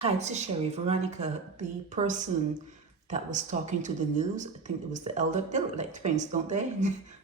Hi, this is Sherry. Veronica, the person that was talking to the news, I think it was the elder. They look like twins, don't they?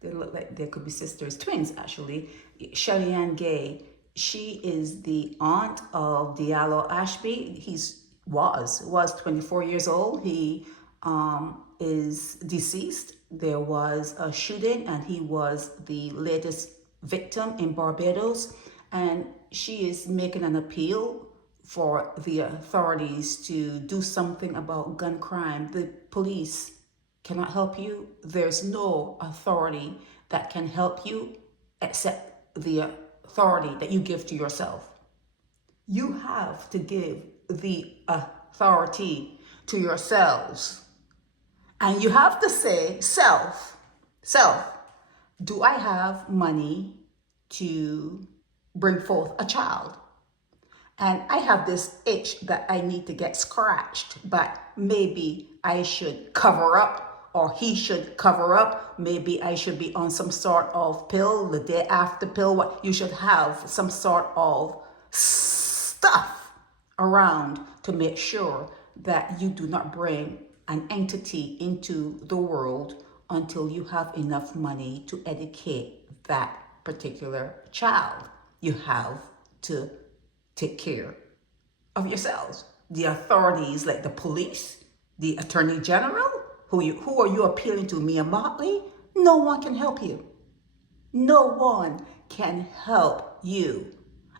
They look like they could be sisters, twins actually. Shelly-Ann Gay. She is the aunt of Deallo Ashby. Was 24 years old. He is deceased. There was a shooting, and he was the latest victim in Barbados. And she is making an appeal for the authorities to do something about gun crime. The police cannot help you. There's no authority that can help you except the authority that you give to yourself. You have to give the authority to yourselves. And you have to say, self, do I have money to bring forth a child? And I have this itch that I need to get scratched, but maybe I should cover up, or he should cover up. Maybe I should be on some sort of pill, the day after pill. What you should have some sort of stuff around to make sure that you do not bring an entity into the world until you have enough money to educate that particular child. You have to take care of yourselves. The authorities like the police, the attorney general, who are you appealing to? Mia Motley? No one can help you. No one can help you.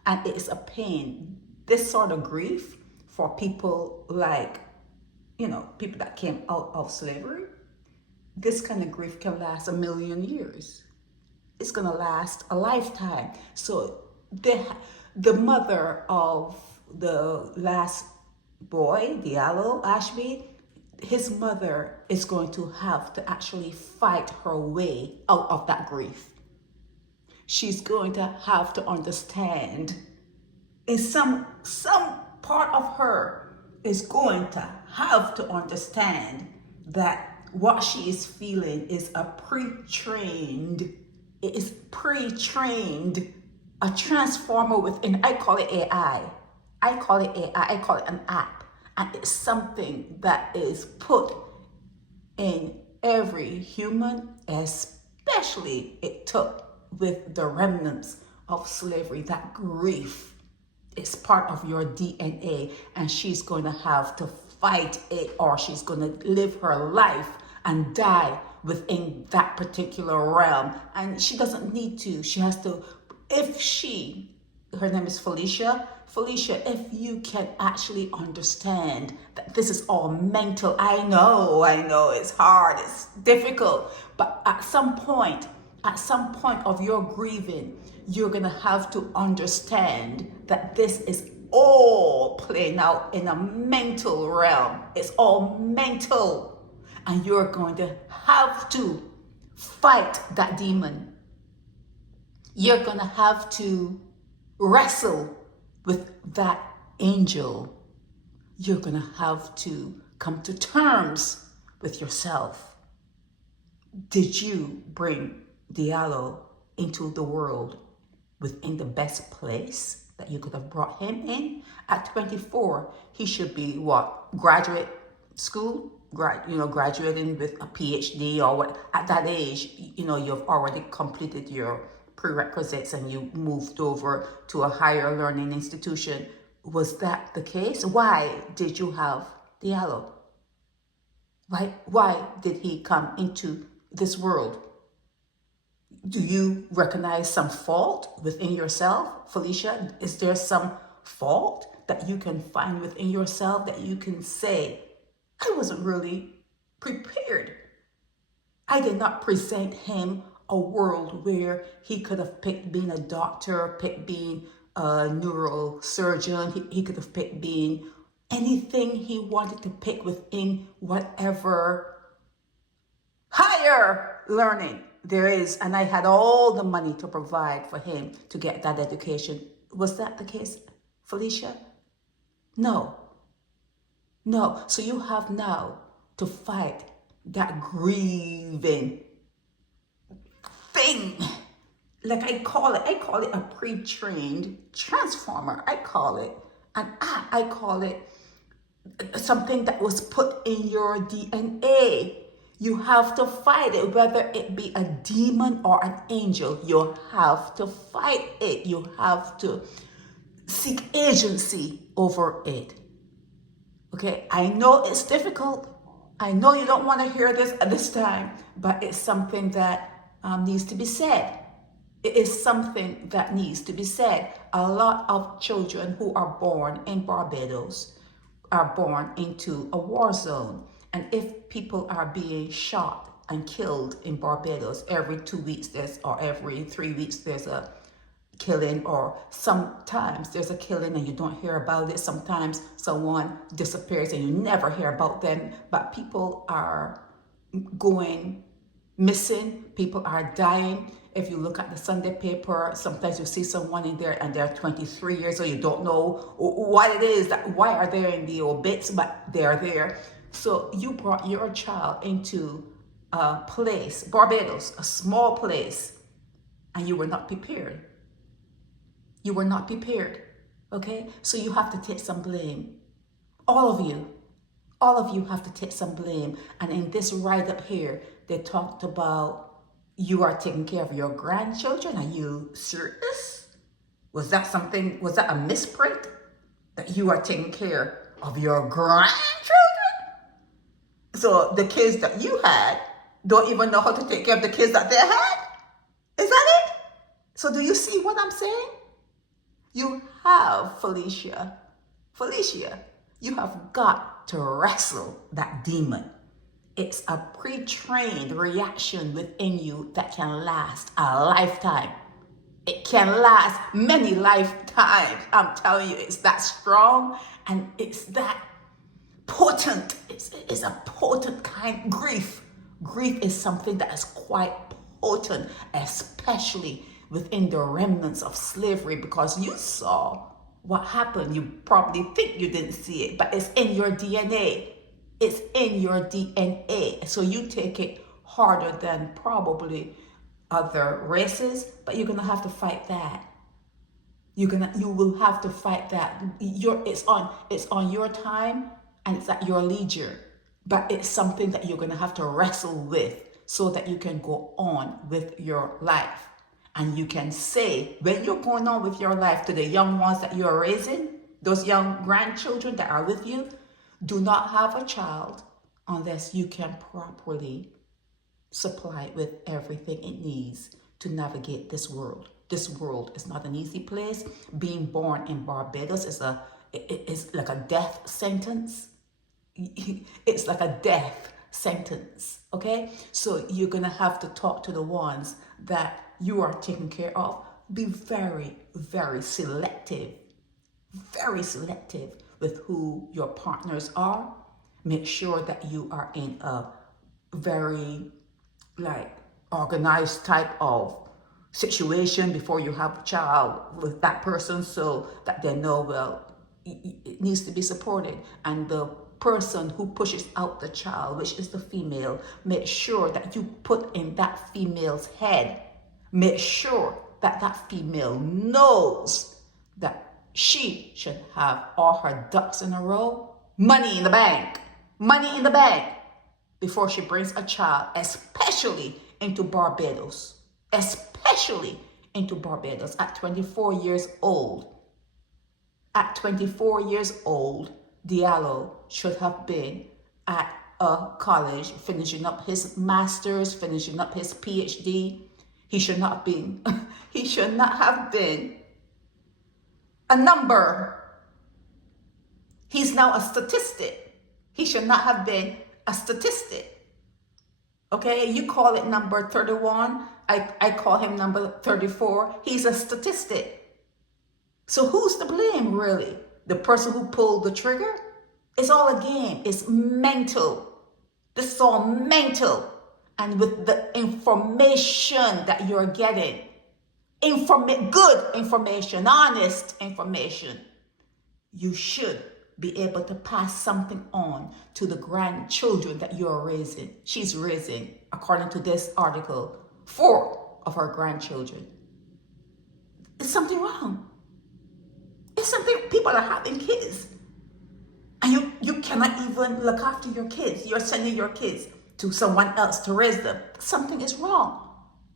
And it is a pain. This sort of grief for people like, people that came out of slavery, this kind of grief can last 1,000,000 years. It's gonna last a lifetime. So the mother of the last boy, Deallo, Ashby, his mother is going to have to actually fight her way out of that grief. She's going to have to understand, in some part of her is going to have to understand that what she is feeling is it is pre-trained, a transformer within. I call it AI. I call it an app. And it's something that is put in every human, especially it took with the remnants of slavery. That grief is part of your DNA, and she's going to have to fight it, or she's going to live her life and die within that particular realm. And she doesn't need to. She has to. Her name is Felicia. Felicia, if you can actually understand that this is all mental, I know it's hard, it's difficult, but at some point of your grieving, you're gonna have to understand that this is all playing out in a mental realm. It's all mental, and you're going to have to fight that demon. You're going to have to wrestle with that angel. You're going to have to come to terms with yourself. Did you bring Deallo into the world within the best place that you could have brought him in? At 24, he should be what? Graduate school? Graduating with a PhD or what? At that age, you've already completed your prerequisites and you moved over to a higher learning institution. Was that the case? Why did you have Deallo? Why did he come into this world? Do you recognize some fault within yourself, Felicia? Is there some fault that you can find within yourself that you can say, I wasn't really prepared. I did not present him a world where he could have picked being a doctor, picked being a neurosurgeon. He could have picked being anything he wanted to pick within whatever higher learning there is. And I had all the money to provide for him to get that education. Was that the case, Felicia? No. So you have now to fight that grieving thing. Like I call it a pre-trained transformer. I call it an app. I call it something that was put in your DNA. You have to fight it, whether it be a demon or an angel. You have to fight it. You have to seek agency over it. Okay, I know it's difficult. I know you don't want to hear this at this time, but it's something that needs to be said. It is something that needs to be said. A lot of children who are born in Barbados are born into a war zone. And if people are being shot and killed in Barbados every 2 weeks, or every 3 weeks, there's a killing, or sometimes there's a killing and you don't hear about it. Sometimes someone disappears and you never hear about them, but people are going missing, people are dying. If you look at the Sunday paper, sometimes you see someone in there and they're 23 years old. You don't know what it is, why are they in the obits, but they're there. So you brought your child into a place, Barbados, a small place, and you were not prepared. You were not prepared, okay? So you have to take some blame. All of you have to take some blame. And in this write-up here, they talked about you are taking care of your grandchildren. Are you serious? Was that a misprint? That you are taking care of your grandchildren? So the kids that you had don't even know how to take care of the kids that they had? Is that it? So do you see what I'm saying? You have, Felicia, you have got to wrestle that demon. It's a pre-trained reaction within you that can last a lifetime. It can last many lifetimes. I'm telling you, it's that strong and it's that potent. It's a potent kind of grief. Grief is something that is quite potent, especially within the remnants of slavery, because you saw what happened. You probably think you didn't see it, but it's in your DNA. It's in your DNA. So you take it harder than probably other races, but you're gonna have to fight that. You will have to fight that. It's on your time and it's at your leisure, but it's something that you're gonna have to wrestle with so that you can go on with your life. And you can say, when you're going on with your life, to the young ones that you're raising, those young grandchildren that are with you, do not have a child unless you can properly supply it with everything it needs to navigate this world. This world is not an easy place. Being born in Barbados is like a death sentence. It's like a death sentence, okay? So you're gonna have to talk to the ones that you are taking care of. Be very, very selective with who your partners are. Make sure that you are in a very organized type of situation before you have a child with that person, so that they know, well, it needs to be supported. And the person who pushes out the child, which is the female, make sure that you put in that female's head, make sure that that female knows that she should have all her ducks in a row, money in the bank, before she brings a child, especially into Barbados, at 24 years old. At 24 years old, Deallo should have been at a college, finishing up his master's, finishing up his PhD. He should not have been a number. He's now a statistic. He should not have been a statistic. Okay, you call it number 31. I call him number 34. He's a statistic. So who's to blame, really? The person who pulled the trigger? It's all a game. It's mental. This is all mental. And with the information that you're getting, good information, honest information, you should be able to pass something on to the grandchildren that you're raising. She's raising, according to this article, 4 of her grandchildren. It's something wrong. It's something. People are having kids, and you cannot even look after your kids. You're sending your kids to someone else to raise them. Something is wrong.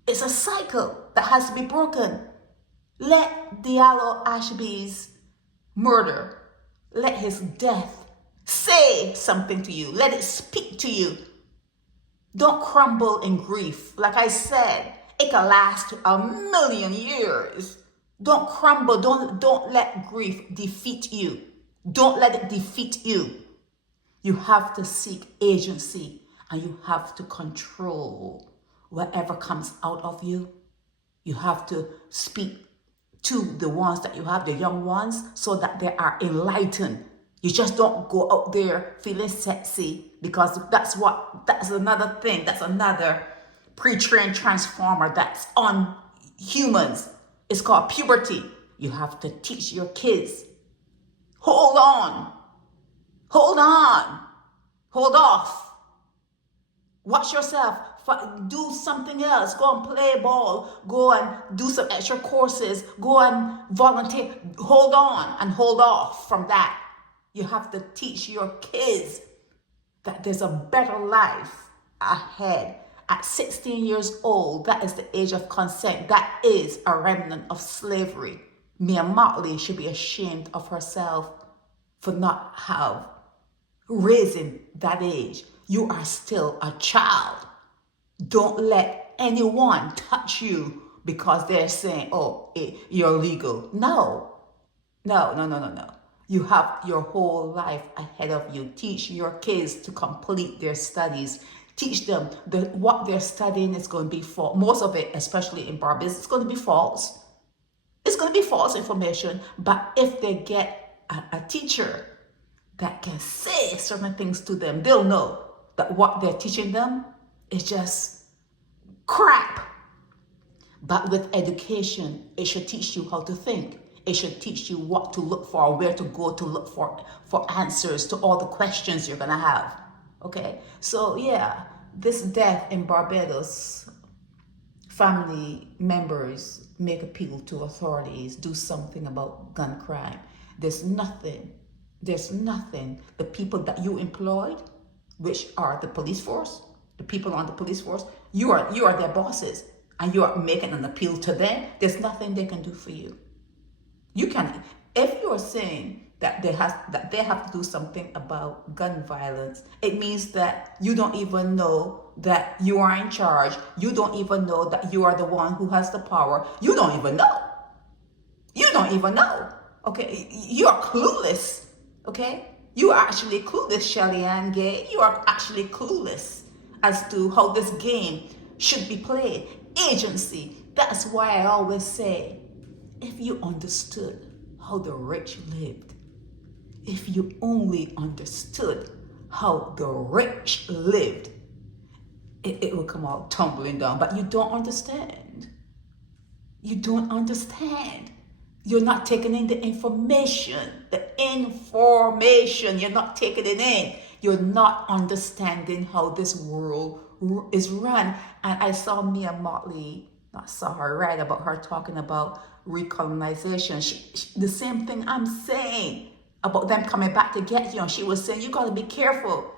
It's a cycle that has to be broken. Let Deallo Ashby's murder, let his death say something to you. Let it speak to you. Don't crumble in grief. Like I said, it can last 1,000,000 years. Don't crumble. Don't let grief defeat you. Don't let it defeat you. You have to seek agency, and you have to control whatever comes out of you. You have to speak to the ones that you have, the young ones, so that they are enlightened. You just don't go out there feeling sexy, because that's another thing. That's another pre-trained transformer that's on humans. It's called puberty. You have to teach your kids. Hold on. Hold on. Hold off. Watch yourself. Do something else. Go and play ball. Go and do some extra courses. Go and volunteer. Hold on and hold off from that. You have to teach your kids that there's a better life ahead. At 16 years old, that is the age of consent. That is a remnant of slavery. Mia Motley should be ashamed of herself for not raising that age. You are still a child. Don't let anyone touch you because they're saying, oh, you're legal. No. You have your whole life ahead of you. Teach your kids to complete their studies. Teach them that what they're studying is going to be false. Most of it, especially in Barbados, it's going to be false. It's going to be false information. But if they get a teacher that can say certain things to them, they'll know that what they're teaching them is just crap. But with education, it should teach you how to think. It should teach you what to look for, where to go to look for answers to all the questions you're going to have. Okay? So, yeah, this death in Barbados, family members make appeal to authorities, do something about gun crime. There's nothing. The people that you employed, which are the police force, the people on the police force, you are their bosses, and you are making an appeal to them. There's nothing they can do for you. You can, if you are saying that they have to do something about gun violence, it means that you don't even know that you are in charge. You don't even know that you are the one who has the power. You don't even know. Okay, you are clueless. Okay, you are actually clueless, Shelly-Ann Gay. You are actually clueless as to how this game should be played. Agency. That's why I always say, if you understood how the rich lived, if you only understood how the rich lived, it will come out tumbling down. But you don't understand. You're not taking in the information. You're not taking it in. You're not understanding how this world is run. And I saw Mia Motley, write about her talking about recolonization. The same thing I'm saying about them coming back to get you. And she was saying, you got to be careful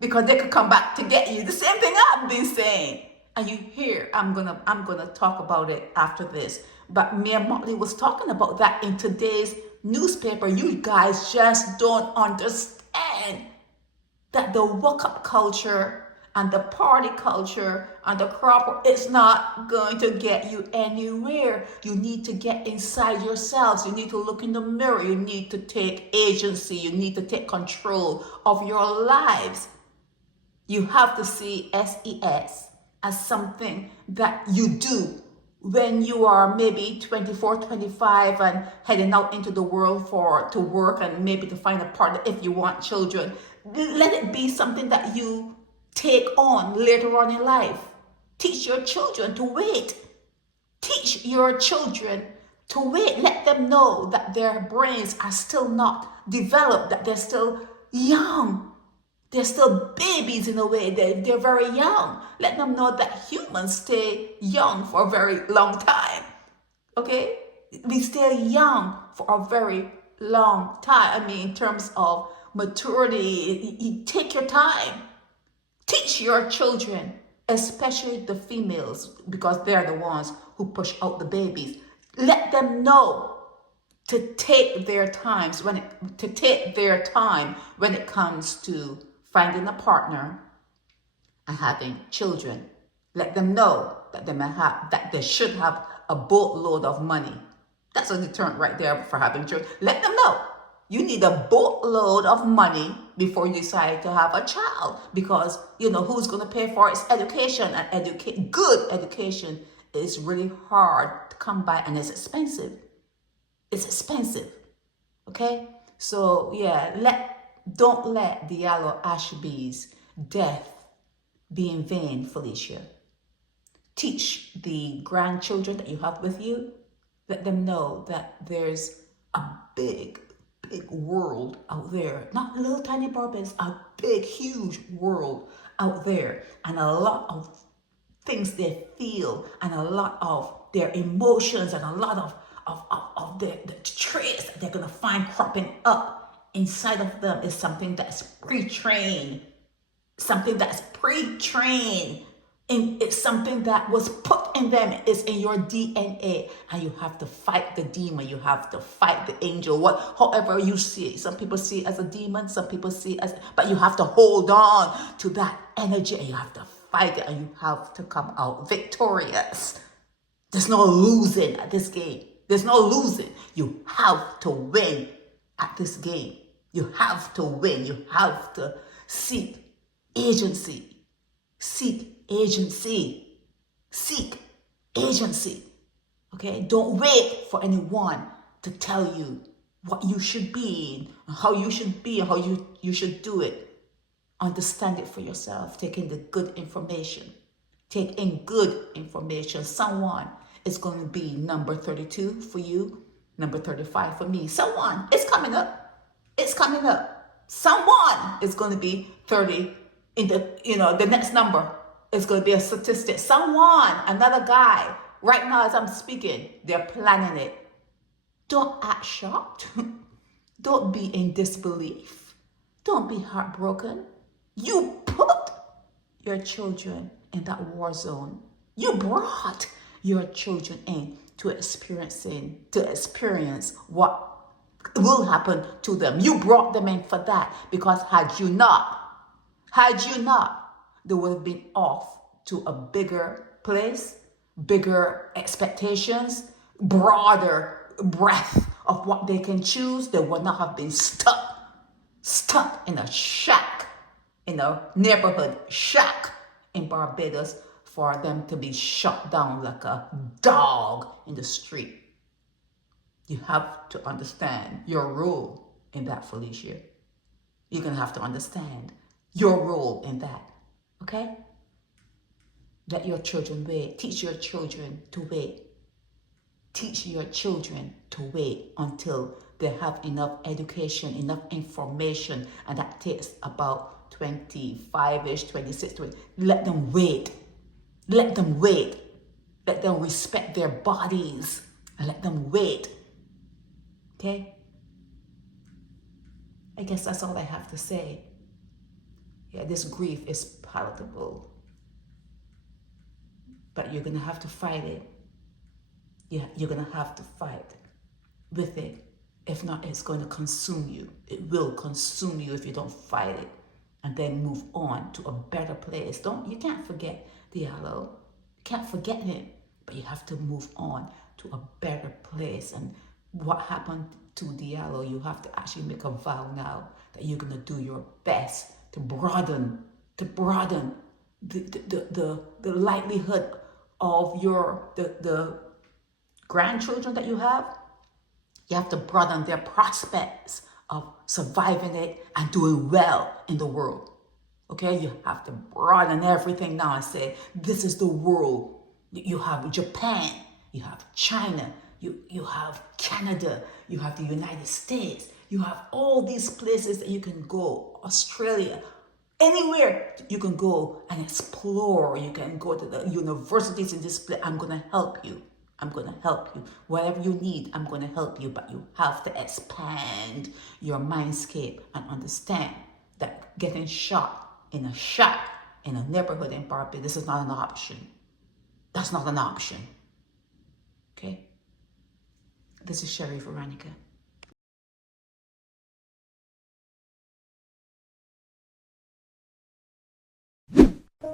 because they could come back to get you. The same thing I've been saying. And you hear, I'm gonna talk about it after this. But Mia Motley was talking about that in today's newspaper. You guys just don't understand that the woke-up culture and the party culture and the crop, it's not going to get you anywhere. You need to get inside yourselves. You need to look in the mirror. You need to take agency. You need to take control of your lives. You have to see SES as something that you do when you are maybe 24, 25 and heading out into the world to work and maybe to find a partner if you want children. Let it be something that you take on later on in life. Teach your children to wait. Teach your children to wait. Let them know that their brains are still not developed, that they're still young. They're still babies in a way. They're very young. Let them know that humans stay young for a very long time. Okay? We stay young for a very long time. I mean, in terms of maturity. You take your time. Teach your children, especially the females, because they're the ones who push out the babies. Let them know to take their time when it comes to finding a partner and having children. Let them know that they should have a boatload of money. That's a deterrent right there for having children. Let them know you need a boatload of money before you decide to have a child, because who's going to pay for its education, and good education is really hard to come by, and it's expensive. It's expensive. Okay? So yeah, don't let Deallo Ashby's death be in vain, Felicia. Teach the grandchildren that you have with you. Let them know that there's a big world out there. Not little tiny Barbados, a big, huge world out there. And a lot of things they feel, and a lot of their emotions, and a lot of the traits that they're going to find cropping up inside of them is something that's pre-trained. Something that's pre-trained. And it's something that was put in them. It's in your DNA. And you have to fight the demon. You have to fight the angel. However you see it. Some people see it as a demon. Some people see it as... But you have to hold on to that energy. And you have to fight it. And you have to come out victorious. There's no losing at this game. There's no losing. You have to win at this game. You have to win. You have to seek agency. Seek agency. Seek agency. Okay? Don't wait for anyone to tell you what you should be, and how you should be, and how you should do it. Understand it for yourself. Take in the good information. Take in good information. Someone is going to be number 32 for you, number 35 for me. Someone, it's coming up. It's coming up. Someone is going to be 30 in the next number. It's going to be a statistic. Someone, another guy, right now as I'm speaking, they're planning it. Don't act shocked. Don't be in disbelief. Don't be heartbroken. You put your children in that war zone. You brought your children in to experience what will happen to them. You brought them in for that, because had you not, they would have been off to a bigger place, bigger expectations, broader breadth of what they can choose. They would not have been stuck in a shack, in a neighborhood shack in Barbados, for them to be shut down like a dog in the street. You have to understand your role in that, Felicia. You're going to have to understand your role in that. Okay? Let your children wait. Teach your children to wait. Teach your children to wait until they have enough education, enough information, and that takes about 25-ish, 26, 20. Let them wait. Let them wait. Let them respect their bodies, and let them wait. Okay? I guess that's all I have to say. Yeah, this grief is palatable, but you're going to have to fight it. Yeah, you're going to have to fight with it. If not, it's going to consume you. It will consume you if you don't fight it and then move on to a better place. You can't forget Deallo. You can't forget him, but you have to move on to a better place. And what happened to Deallo, you have to actually make a vow now that you're going to do your best to broaden the likelihood of the grandchildren that you have. You have to broaden their prospects of surviving it and doing well in the world. Okay, you have to broaden everything now and say, this is the world. You have Japan, you have China, you have Canada, you have the United States, you have all these places that you can go, Australia, anywhere you can go and explore. You can go to the universities in this place. I'm going to help you. I'm going to help you. Whatever you need, I'm going to help you. But you have to expand your mindscape and understand that getting shot in a neighborhood in Barbados, this is not an option. That's not an option. Okay? This is Sherry Veronica.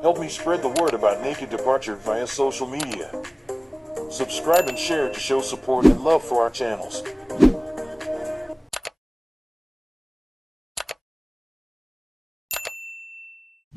Help me spread the word about Naked Departure via social media. Subscribe and share to show support and love for our channels.